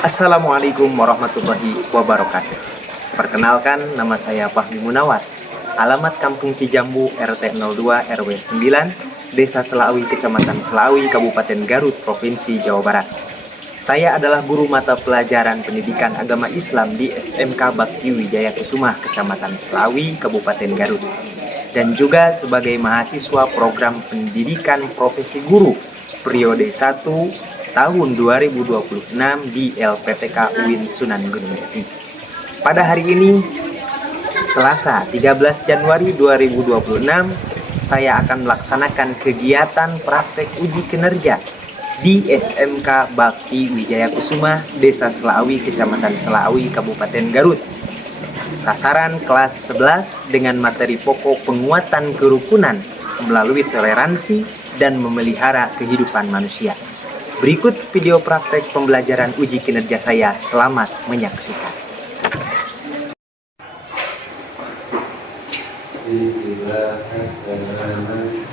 Assalamualaikum warahmatullahi wabarakatuh. Perkenalkan, nama saya Fahmi Munawar. Alamat Kampung Cijambu, RT 02 RW 9, Desa Selawi, Kecamatan Selawi, Kabupaten Garut, Provinsi Jawa Barat. Saya adalah guru mata pelajaran pendidikan agama Islam di SMK Bakti Wijaya Kusuma, Kecamatan Selawi, Kabupaten Garut. Dan juga sebagai mahasiswa program pendidikan profesi guru periode 1 tahun 2026 di LPTK UIN Sunan Gunung Jati. Pada hari ini, Selasa 13 Januari 2026, saya akan melaksanakan kegiatan praktek uji kinerja di SMK Bakti Wijaya Kusuma, Desa Selawi, Kecamatan Selawi, Kabupaten Garut. Sasaran kelas 11 dengan materi pokok penguatan kerukunan melalui toleransi dan memelihara kehidupan manusia. Berikut video praktek pembelajaran uji kinerja saya. Selamat menyaksikan.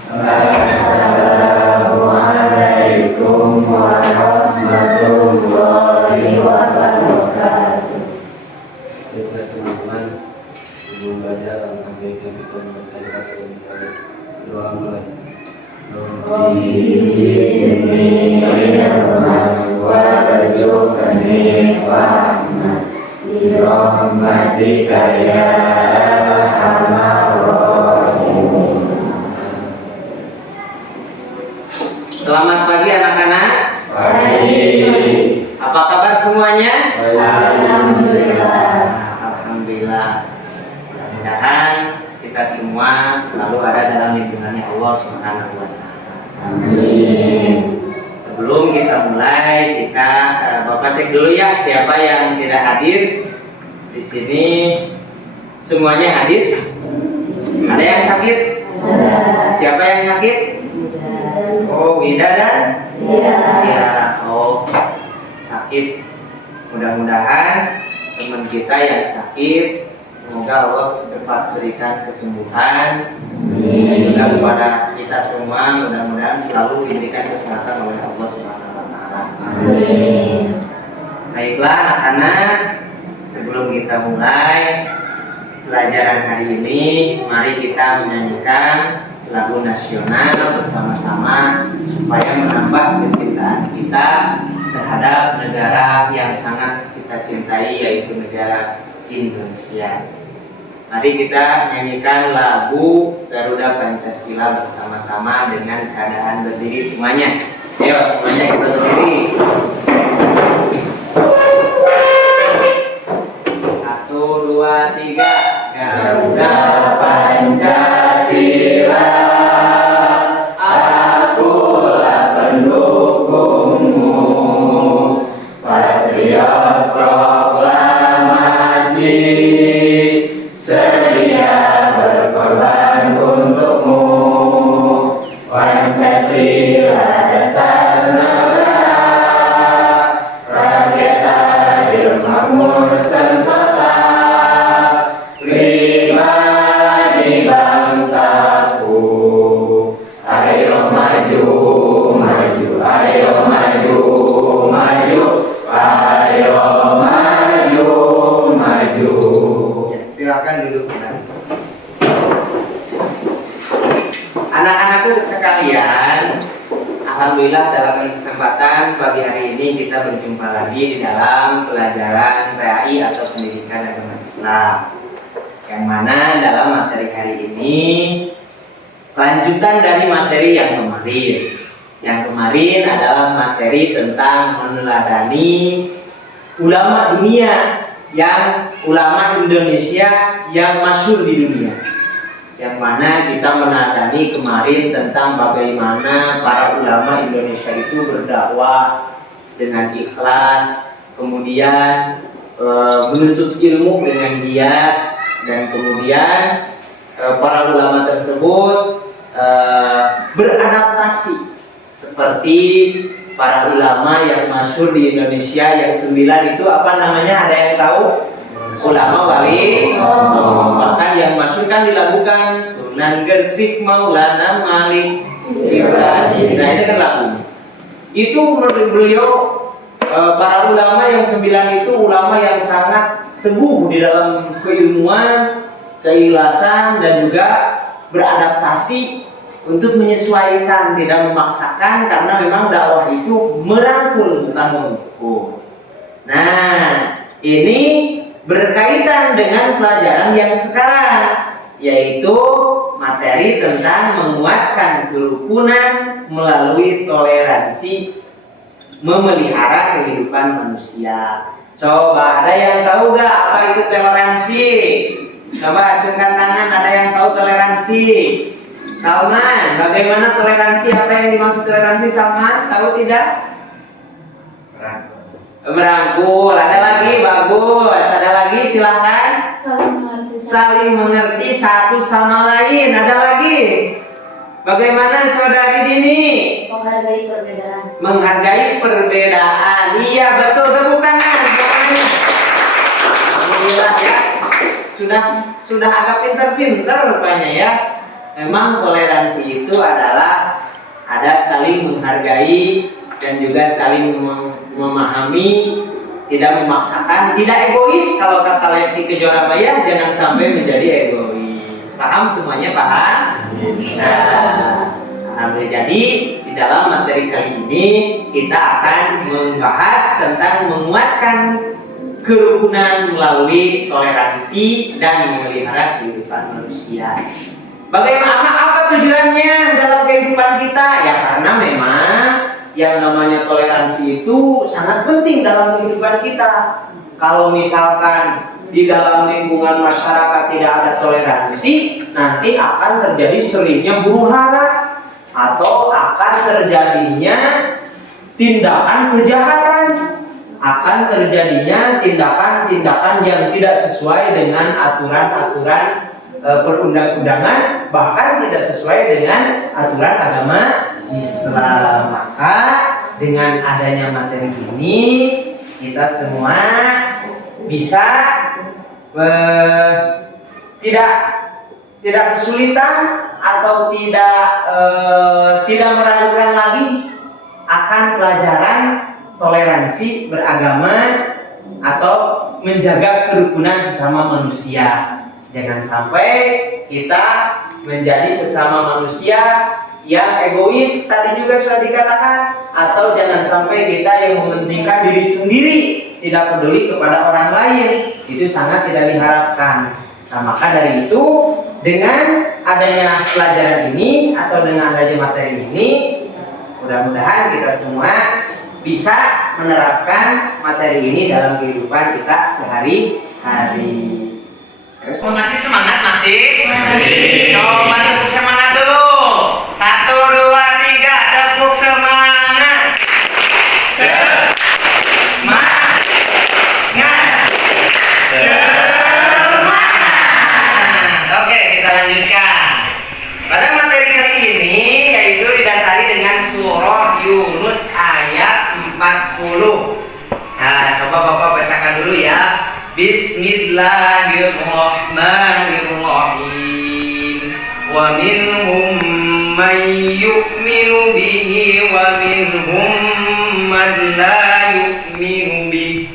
Assalamualaikum warahmatullahi wabarakatuh. Kita teman-teman sebelum belajar langkah baik yang kita bersahabat dengan doa mulai. Bismillahirrahmanirrahim. Warzuqni fahma birahmatika ya arhamar rahimin. Selamat pagi anak-anak. Baik. Apa kabar semuanya? Alhamdulillah. Alhamdulillah. Mudah-mudahan kita semua selalu ada dalam lindungannya Allah Subhanahu wa Ta'ala. Amin. Sebelum kita mulai, kita Bapak cek dulu ya siapa yang tidak hadir di sini. Semuanya hadir? Ada yang sakit? Siapa yang sakit? Oh, Wida dan? Ya. Oh, sakit. Mudah-mudahan teman kita yang sakit, semoga Allah cepat berikan kesembuhan. Juga kepada kita semua, mudah-mudahan selalu diberikan kesehatan oleh Allah Subhanahu wa Ta'ala. Baiklah anak-anak, sebelum kita mulai pelajaran hari ini, mari kita menyanyikan lagu nasional bersama-sama supaya menambah kecintaan kita terhadap negara yang sangat kita cintai, yaitu negara Indonesia. Mari kita nyanyikan lagu Garuda Pancasila bersama-sama dengan keadaan berdiri semuanya. Ayo semuanya kita berdiri. 1, 2, 3. Garuda Pancasila, akulah pendukungmu, patriot proklamasi, sedia berkorban untukmu. Pancasila dasar negara, rakyat adil makmur sentosa, pribadi bangsaku. Ayo maju, maju, ayo maju, maju, ayo maju, maju. Ya, silakan duduk. Anak-anakku sekalian, alhamdulillah dalam kesempatan pagi hari ini kita berjumpa lagi di dalam pelajaran PAI atau Pendidikan Agama Islam. Yang mana dalam materi hari ini lanjutan dari materi yang kemarin. Yang kemarin adalah materi tentang meneladani ulama dunia, yang ulama Indonesia yang masyhur di dunia. Yang mana kita meneladani kemarin tentang bagaimana para ulama Indonesia itu berdakwah dengan ikhlas, kemudian menuntut ilmu dengan giat, dan kemudian para ulama tersebut beradaptasi seperti para ulama yang masyhur di Indonesia yang 9 itu apa namanya, ada yang tahu? Ulama wali Songo. Bahkan yang masyhur kan dilakukan Sunan Gresik Maulana Malik Ibrahim. Nah, itu kan lagunya. Itu menurut beliau para ulama yang 9 itu ulama yang sangat teguh di dalam keilmuan, keikhlasan, dan juga beradaptasi untuk menyesuaikan, tidak memaksakan, karena memang dakwah itu merangkul bukan memukul. Nah, ini berkaitan dengan pelajaran yang sekarang, yaitu materi tentang menguatkan kerukunan melalui toleransi, memelihara kehidupan manusia. Coba ada yang tahu gak apa itu toleransi? Coba acungkan tangan, ada yang tahu toleransi? Salman, bagaimana toleransi? Apa yang dimaksud toleransi, Salman? Tahu tidak? Merangkul. Ada lagi, bagus. Ada lagi, silahkan. Saling mengerti satu sama lain. Ada lagi. Bagaimana saudari Dini? Menghargai perbedaan. Menghargai perbedaan. Iya, betul. Tepuk tangan. Alhamdulillah ya. Sudah agak pintar-pintar rupanya ya. Memang toleransi itu adalah ada saling menghargai dan juga saling memahami, tidak memaksakan, tidak egois. Kalau kata Lesti Kejora Maya, jangan sampai menjadi egois. Paham semuanya, paham? Nah, alhamdulillah. Jadi di dalam materi kali ini kita akan membahas tentang menguatkan kerukunan melalui toleransi dan memelihara kehidupan manusia. Bagaimana, apa tujuannya dalam kehidupan kita? Ya karena memang yang namanya toleransi itu sangat penting dalam kehidupan kita. Kalau misalkan di dalam lingkungan masyarakat tidak ada toleransi, nanti akan terjadi seringnya huru-hara atau akan terjadinya tindakan kejahatan, akan terjadinya tindakan-tindakan yang tidak sesuai dengan aturan-aturan perundang-undangan, bahkan tidak sesuai dengan aturan agama Islam. Maka dengan adanya materi ini kita semua bisa tidak kesulitan atau tidak meragukan lagi akan pelajaran toleransi beragama atau menjaga kerukunan sesama manusia. Jangan sampai kita menjadi sesama manusia yang egois, tadi juga sudah dikatakan, atau jangan sampai kita yang mementingkan diri sendiri, tidak peduli kepada orang lain. Itu sangat tidak diharapkan. Nah, maka dari itu, dengan adanya pelajaran ini atau dengan adanya materi ini, mudah-mudahan kita semua bisa menerapkan materi ini dalam kehidupan kita sehari-hari. Masih semangat masih? Masih. Coba tepuk semangat dulu. 1, 2, 3, tepuk semangat. Semangat. Semangat. Oke, kita lanjutkan. Pada materi kali ini yaitu didasari dengan surah Yunus ayat 40. Nah, coba Bapak bacakan dulu ya. Bismillahirrahmanirrahim. Wa minhum man yu'minu bihi wa minhum man la yu'minu bihi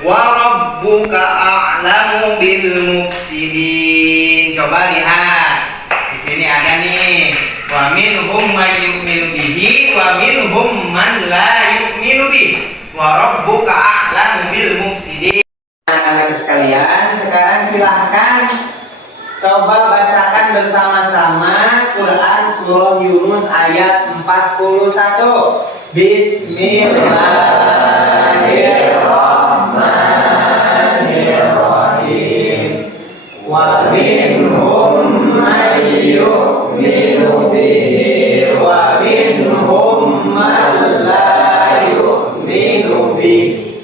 wa rabbuka a'lamu bil mufsidin. Coba lihat. Di sini ada nih. Wa minhum man yu'minu bihi wa minhum man la yu'minu bihi wa rabbuka a'lamu bil mufsidin. Anak-anak sekalian, sekarang silahkan coba bacakan bersama-sama Quran surah Yunus ayat 41. Bismillahirrahmanirrahim. Wa minhum man yu'minu bihi wa minhum man la yu'minu bihi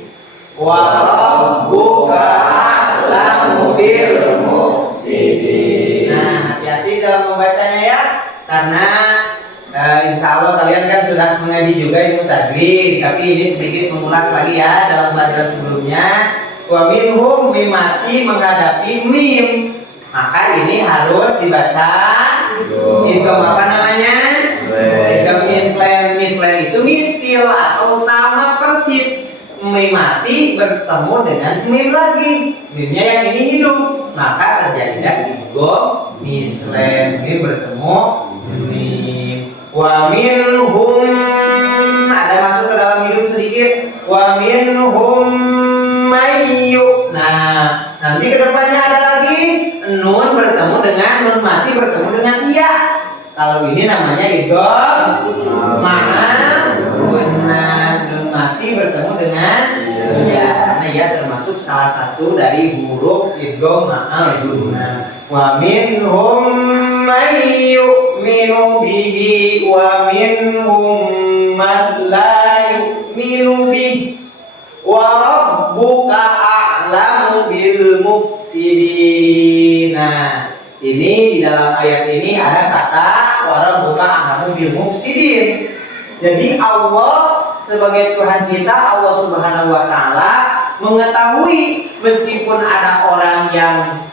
wa rabbuka a'lamu bil mufsidin. Nah, hati-hati dalam membacanya ya, karena insya Allah kalian kan sudah mengaji juga ilmu tajwid, tapi ini sedikit mengulas lagi ya dalam pelajaran sebelumnya. Wa minhum mimati menghadapi mim, maka ini harus dibaca idgham apa namanya? Idgham mislen. Mislen itu misil atau sama persis. mim mati bertemu dengan mim lagi. Mimnya yang ini hidup, maka terjadilah idgham mislen. Mim bertemu mim. Wa minhum, ada masuk ke dalam hidup sedikit. Wa minhum mayyu. Nah, nanti kedepannya ada lagi nun bertemu dengan nun mati bertemu dengan iya. Kalau ini namanya idgham benar, nun mati bertemu dengan iya, karena ia termasuk salah satu dari huruf idgham ma'al. Wa minhum may yu'minu bihi wa minhum man la yu'minu bihi wa rabbuka a'lamu bil mufsidina. Ini di dalam ayat ini ada kata wa rabbuka a'lamu bil mufsidin. Jadi Allah sebagai Tuhan kita, Allah Subhanahu wa taala mengetahui meskipun ada orang yang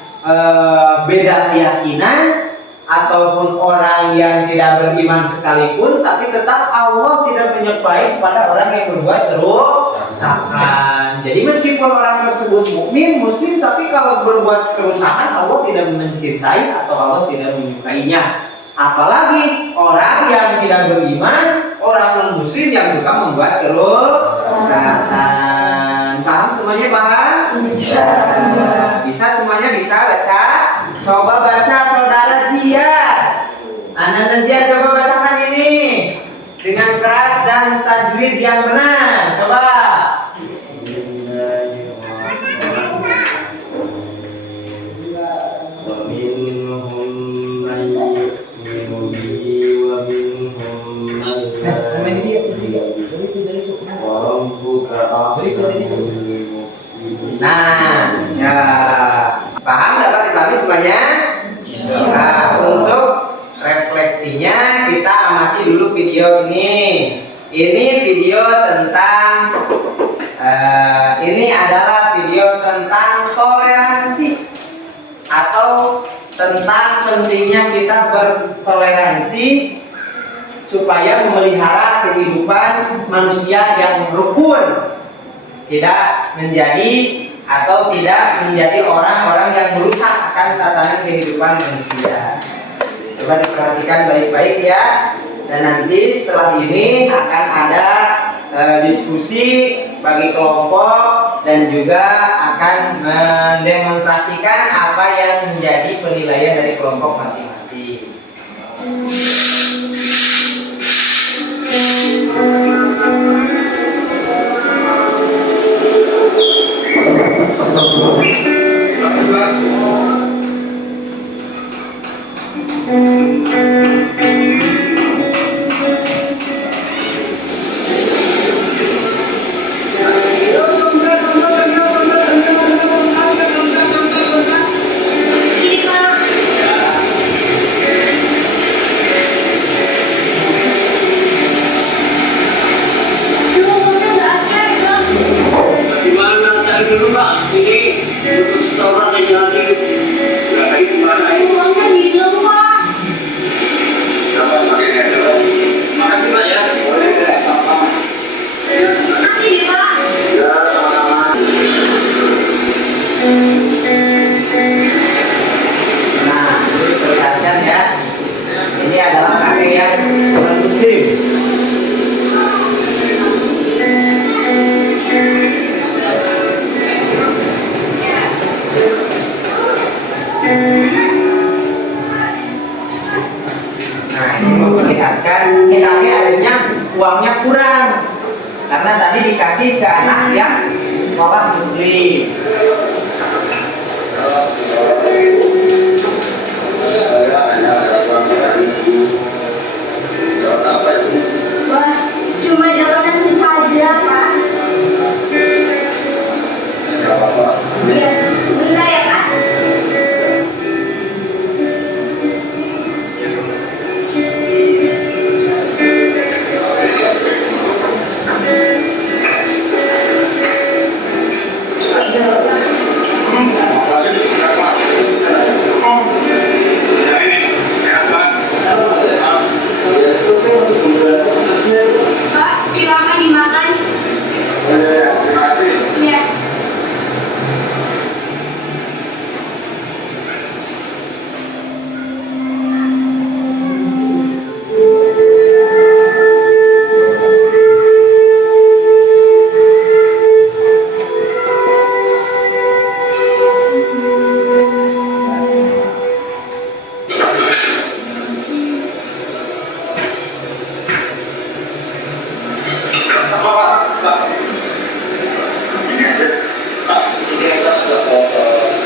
beda keyakinan ataupun orang yang tidak beriman sekalipun, tapi tetap Allah tidak menyukai pada orang yang berbuat kerusakan. Jadi meskipun orang tersebut mukmin, muslim, tapi kalau berbuat kerusakan Allah tidak mencintai atau Allah tidak menyukainya. Apalagi orang yang tidak beriman, orang non-muslim yang suka membuat kerusakan. Paham semuanya, paham? Insyaallah. Bisa semuanya, bisa baca? Coba baca saudara Jia. Anak Jia coba bacakan ini dengan keras dan tajwid yang benar. Coba. Nah, ya, paham dapat dipahami semuanya? Nah, untuk refleksinya kita amati dulu video ini. Ini video tentang ini adalah video tentang toleransi atau tentang pentingnya kita bertoleransi supaya memelihara kehidupan manusia yang rukun, tidak menjadi atau tidak menjadi orang-orang yang merusak akan tatanan kehidupan manusia. Coba diperhatikan baik-baik ya. Dan nanti setelah ini akan ada diskusi bagi kelompok dan juga akan mendemonstrasikan apa yang menjadi penilaian dari kelompok masing-masing.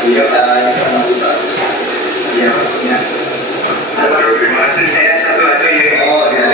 Iya, iya, iya. Terima kasih, saya satu aja ya. Oh, iya.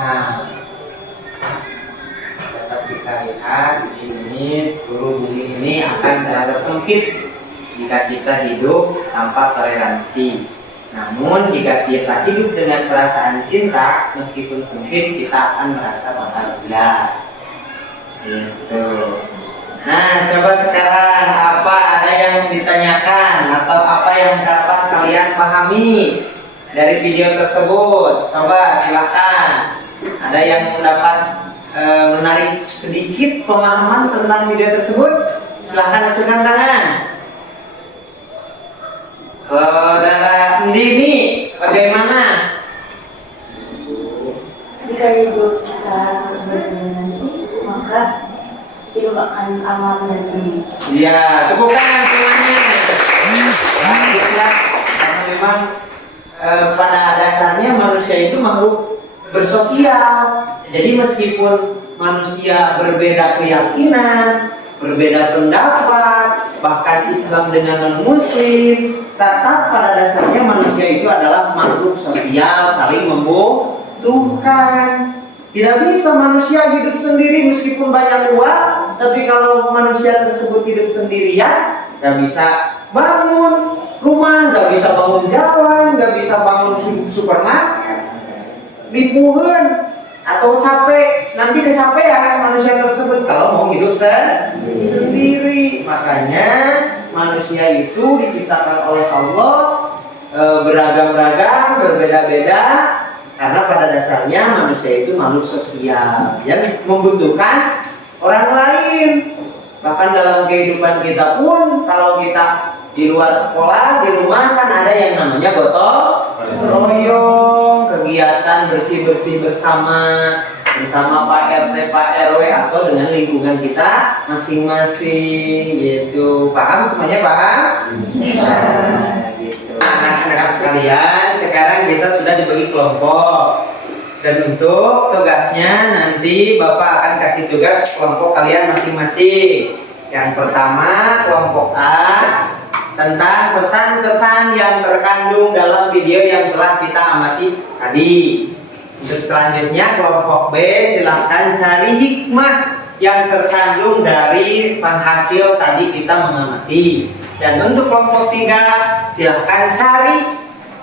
Nah, dapat kita lihat di sini seluruh bumi ini akan terasa sempit jika kita hidup tanpa toleransi. Namun jika kita hidup dengan perasaan cinta, meskipun sempit kita akan merasa bahagia. Gitu. Nah, coba sekarang apa ada yang ditanyakan atau apa yang dapat kalian pahami dari video tersebut? Coba silakan. Ada yang dapat menarik sedikit pemahaman tentang video tersebut? Silahkan ajukan tangan. Saudara Dini, bagaimana? Jika hidup kita bertoleransi, maka hidup akan aman dan damai. Ya, tepuk tangan semuanya. Baiklah, karena memang pada dasarnya manusia itu makhluk bersosial. Jadi meskipun manusia berbeda keyakinan, berbeda pendapat, bahkan Islam dengan non-Muslim, tetap pada dasarnya manusia itu adalah makhluk sosial, saling membutuhkan. Tidak bisa manusia hidup sendiri meskipun banyak uang, tapi kalau manusia tersebut hidup sendirian, nggak bisa bangun rumah, nggak bisa bangun jalan, nggak bisa bangun supermarket, liburan atau capek, nanti kecapean manusia tersebut kalau mau hidup sendiri. Makanya manusia itu diciptakan oleh Allah beragam-ragam, berbeda-beda, karena pada dasarnya manusia itu makhluk sosial yang membutuhkan orang lain. Bahkan dalam kehidupan kita pun, kalau kita di luar sekolah, di rumah kan ada yang namanya gotong royong, kegiatan bersih-bersih bersama Pak RT, Pak RW, atau dengan lingkungan kita masing-masing gitu. Paham semuanya, paham? Nah, gitu. Anak-anak sekalian, sekarang kita sudah dibagi kelompok. Dan untuk tugasnya nanti Bapak akan kasih tugas kelompok kalian masing-masing. Yang pertama, kelompok A, tentang pesan-pesan yang terkandung dalam video yang telah kita amati tadi. Untuk selanjutnya kelompok B, silahkan cari hikmah yang terkandung dari penghasil tadi kita mengamati. Dan untuk kelompok 3, silahkan cari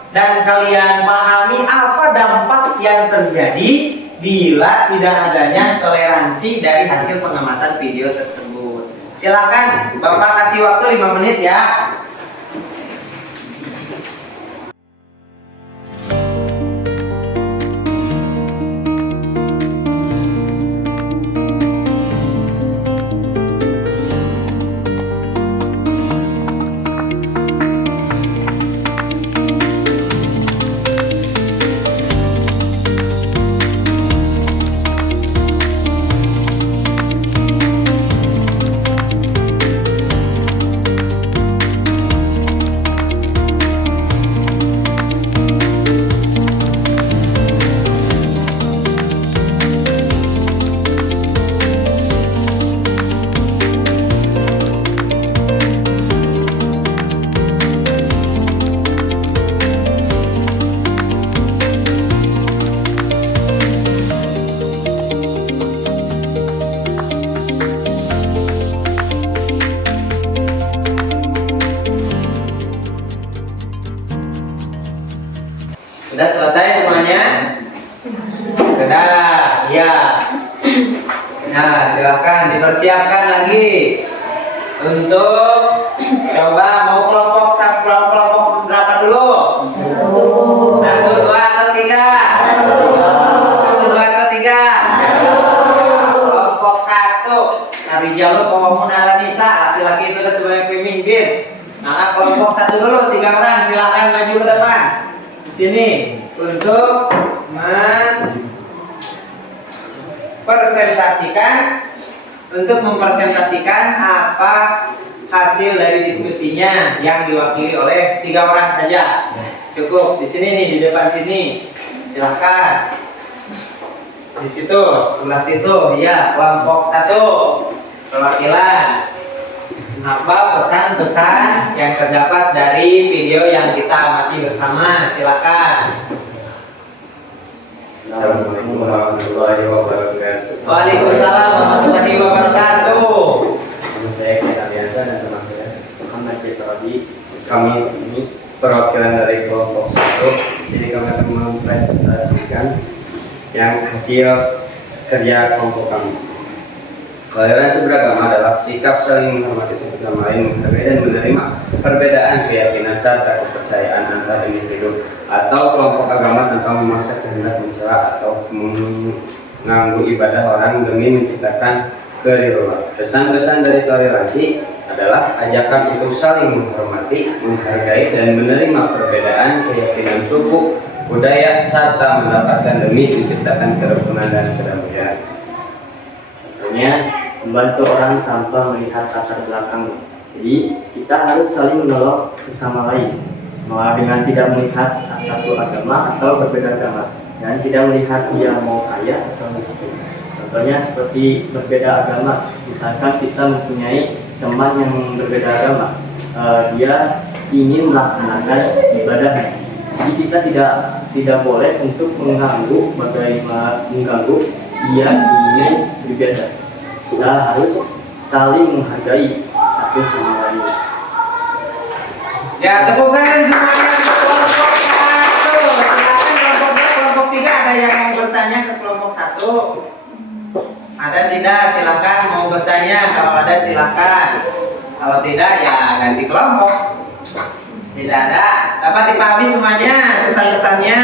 dan kalian pahami apa dampak yang terjadi bila tidak adanya toleransi dari hasil pengamatan video tersebut. Silahkan, Bapak kasih waktu 5 menit ya. Sudah selesai semuanya? Sudah, ya. Nah, silahkan dipersiapkan lagi untuk coba mau kelompok berapa dulu? Satu, dua atau tiga? Satu, dua atau tiga? Kelompok 1. Nabi Jalur Komunala Nisa, laki-laki itu adalah sebagai pemimpin. kelompok satu dulu, 3 orang silakan maju ke depan. Di sini untuk mempresentasikan apa hasil dari diskusinya yang diwakili oleh 3 orang saja. Cukup di sini nih, di depan sini. Silakan. Di situ, sebelah situ, ya, kelompok 1 perwakilan. Apa pesan-pesan yang terdapat dari video yang kita amati bersama? Silakan. Assalamualaikum warahmatullahi wabarakatuh. Waalaikumsalam warahmatullahi wabarakatuh. Nama saya Kian Aliansa dan teman saya Muhammad Fitradi. Kami ini perwakilan dari kelompok 1. Di sini kami akan mempresentasikan yang hasil kerja kelompok kami. Toleransi beragama adalah sikap saling menghormati satu sama lain, menghargai dan menerima perbedaan keyakinan serta kepercayaan antar individu atau kelompok agama tanpa memaksa kehendak, mencela atau mengganggu ibadah orang demi menciptakan keridhaan. Pesan-pesan dari toleransi adalah ajakan untuk saling menghormati, menghargai dan menerima perbedaan keyakinan suku, budaya serta mendapatkan demi menciptakan kerukunan dan kedamaian. Contohnya, membantu orang tanpa melihat latar belakang. Jadi kita harus saling menolong sesama lain, dengan tidak melihat satu agama atau berbeda agama, dan tidak melihat dia mau kaya atau miskin. Contohnya seperti berbeda agama, misalkan kita mempunyai teman yang berbeda agama, dia ingin melaksanakan ibadahnya. Jadi kita tidak boleh untuk mengganggu dia ingin beribadah. Kita harus saling menghargai satu sama lain. Ya, tepuk tangan semuanya untuk kelompok 1. Silakan kelompok 3 ada yang mau bertanya ke kelompok 1? Ada tidak? Silakan mau bertanya. Kalau ada silakan. Kalau tidak ya ganti kelompok. Tidak ada. Dapat dipahami semuanya pesan-pesannya.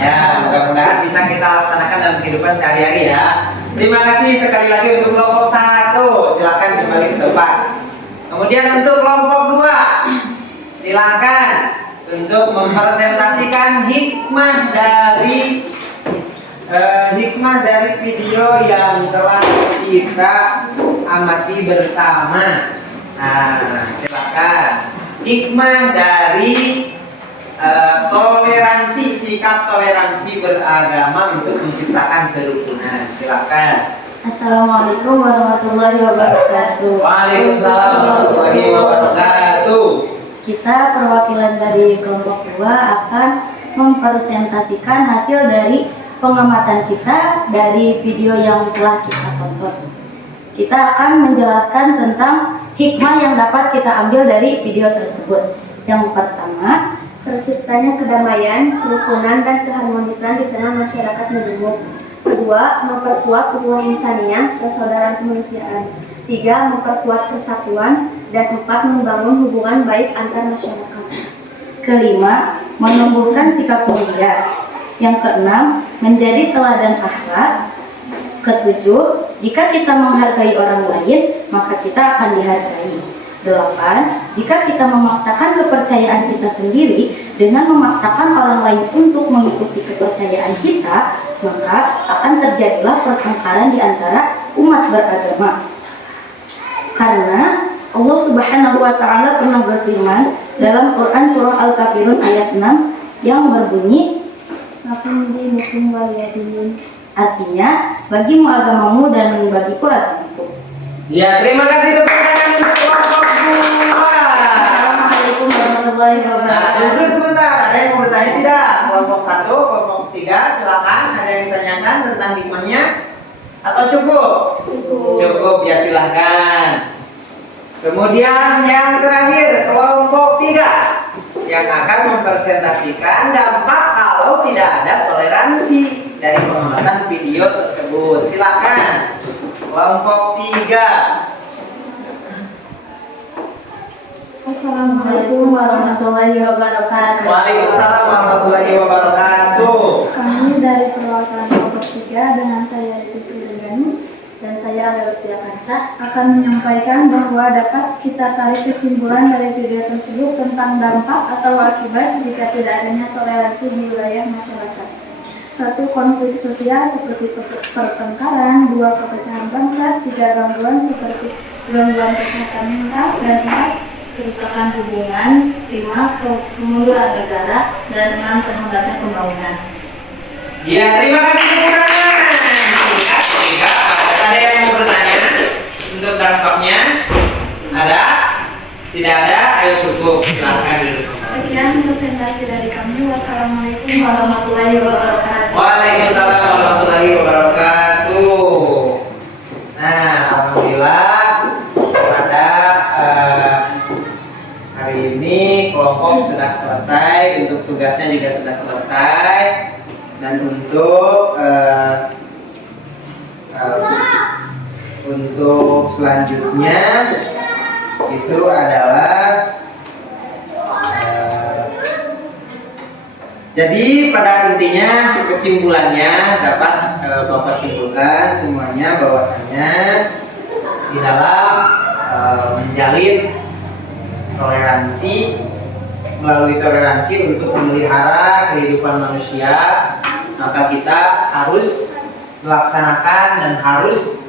Ya, mudah-mudahan bisa kita laksanakan dalam kehidupan sehari-hari ya. Terima kasih sekali lagi untuk kelompok 1. Silakan kembali ke depan. Kemudian untuk kelompok 2, silakan untuk mempresentasikan hikmah dari video yang telah kita amati bersama. Nah, silakan. Hikmah dari toleransi, sikap toleransi beragama untuk menciptakan kerukunan. Silakan. Assalamualaikum warahmatullahi wabarakatuh. Waalaikumsalam warahmatullahi wabarakatuh. Kita perwakilan dari kelompok 2 akan mempresentasikan hasil dari pengamatan kita dari video yang telah kita tonton. Kita akan menjelaskan tentang hikmah yang dapat kita ambil dari video tersebut. Yang pertama, terciptanya kedamaian, kerukunan, dan keharmonisan di tengah masyarakat majemuk. Kedua, memperkuat ukhuwah insaniyah, persaudaraan kemanusiaan. 3, memperkuat persatuan. Dan 4, membangun hubungan baik antar masyarakat. Kelima, menumbuhkan sikap mulia. Yang keenam, menjadi teladan akhlak. Ketujuh, jika kita menghargai orang lain, maka kita akan dihargai. 8, jika kita memaksakan kepercayaan kita sendiri dengan memaksakan orang lain untuk mengikuti kepercayaan kita, maka akan terjadilah pertengkaran di antara umat beragama. Karena Allah Subhanahu wa Ta'ala pernah berfirman dalam Quran surah Al-Kafirun ayat 6 yang berbunyi, "Lakum dinukum waliyadin." Artinya, bagimu agamamu dan bagiku agamaku. Ya, terima kasih tepuk tangan untuk kelompok 2. Assalamualaikum warahmatullahi Nah, wabarakatuh. dulu sebentar, ada yang mau bertanya tidak? Kelompok 1, kelompok 3, silakan. Ada yang ditanyakan tentang hikmahnya? Atau cukup? Cukup, ya silahkan. Kemudian yang terakhir, kelompok 3 yang akan mempresentasikan dampak kalau tidak ada toleransi dari pengamatan video tersebut. Silakan. Kelompok 3. Assalamualaikum warahmatullahi wabarakatuh. Waalaikumsalam warahmatullahi wabarakatuh. Kami dari perwakilan kelompok 3 dengan saya Riti Siliganus dan saya Alea Lutfi Akansa Nisa akan menyampaikan bahwa dapat kita tarik kesimpulan dari video tersebut tentang dampak atau akibat jika tidak adanya toleransi di wilayah masyarakat. 1. Konflik sosial seperti pertengkaran. 2. Kepecahan bangsa. 3. Gangguan seperti gangguan kesehatan mental. Dan 4. kerusakan hubungan, 5. kemunduran negara, dan 6. terhambatnya pembangunan. Ya, terima kasih tepuk tangan. Tidak, ada yang mau bertanya untuk dampaknya? Ada? Tidak ada? Ayo cukup, silakan duduk. Sekian presentasi dari kami. Wassalamualaikum Warahmatullahi wabarakatuh. Waalaikumsalam warahmatullahi wabarakatuh. Nah, alhamdulillah pada hari ini kelompok sudah selesai, untuk tugasnya juga sudah selesai, dan untuk selanjutnya itu adalah jadi pada intinya kesimpulannya dapat Bapak simpulkan semuanya bahwasanya di dalam menjalin toleransi, melalui toleransi untuk memelihara kehidupan manusia, maka kita harus melaksanakan dan harus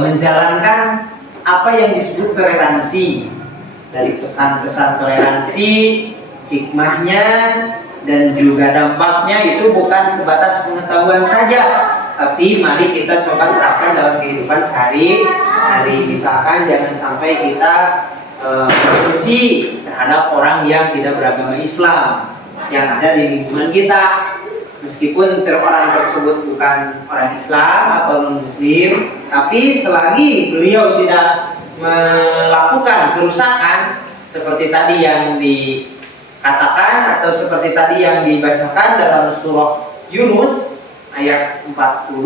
menjalankan apa yang disebut toleransi, dari pesan-pesan toleransi, hikmahnya, dan juga dampaknya. Itu bukan sebatas pengetahuan saja, tapi mari kita coba terapkan dalam kehidupan sehari-hari. Misalkan jangan sampai kita benci terhadap orang yang tidak beragama Islam yang ada di lingkungan kita, meskipun orang tersebut bukan orang Islam atau non Muslim, tapi selagi beliau tidak melakukan kerusakan seperti tadi yang dikatakan atau seperti tadi yang dibacakan dalam surah Yunus ayat 40,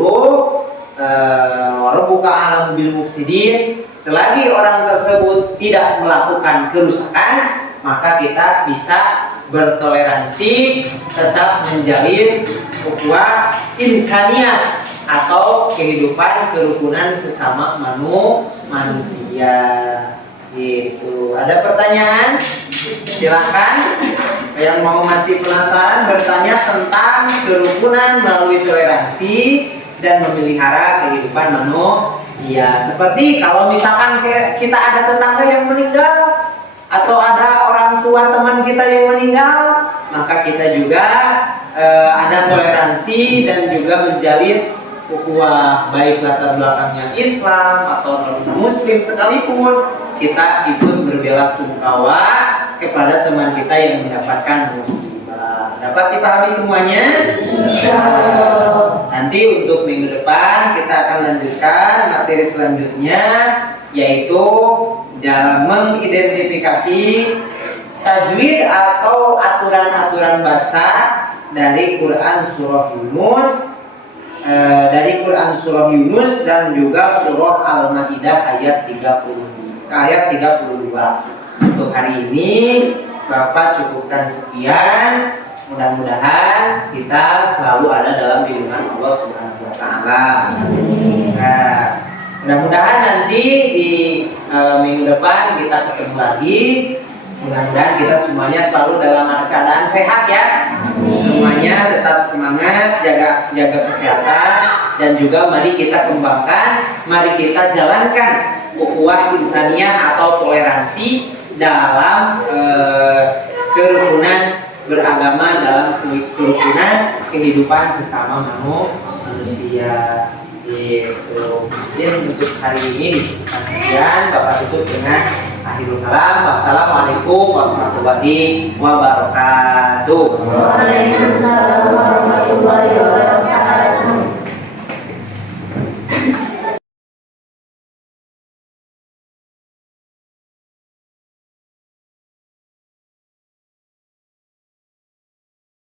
Rabbuka a'lamu bil mufsidin, selagi orang tersebut tidak melakukan kerusakan, maka kita bisa bertoleransi, tetap menjalin ukhuwah insaniyah atau kehidupan kerukunan sesama manusia. Gitu. Ada pertanyaan? Silahkan. Yang mau masih penasaran bertanya tentang kerukunan melalui toleransi dan memelihara kehidupan manusia. Seperti kalau misalkan kita ada tetangga yang meninggal atau ada orang tua teman kita yang meninggal, maka kita juga ada toleransi dan juga menjalin ukhuwah, baik latar belakangnya Islam atau non Muslim sekalipun, kita ikut berbelasungkawa kepada teman kita yang mendapatkan musibah. Dapat dipahami semuanya? Nanti untuk minggu depan kita akan lanjutkan materi selanjutnya, yaitu dalam mengidentifikasi tajwid atau aturan-aturan baca dari Quran surah Yunus, dan juga surah Al-Maidah ayat 32. Untuk hari ini Bapak cukupkan sekian. Mudah-mudahan kita selalu ada dalam lindungan Allah Subhanahu wa taala. Nah, mudah-mudahan nanti di minggu depan kita ketemu lagi. Mudah-mudahan kita semuanya selalu dalam keadaan sehat ya. Semuanya tetap semangat, jaga kesehatan, dan juga mari kita kembangkan, mari kita jalankan ukhuwah insaniyah atau toleransi dalam kerukunan beragama, dalam kerukunan kehidupan sesama manusia. Gitu. Mungkin untuk hari ini sekian, Bapak tutup dengan akhirul kalam. Wassalamualaikum warahmatullahi wabarakatuh. Waalaikumsalam warahmatullahi wabarakatuh.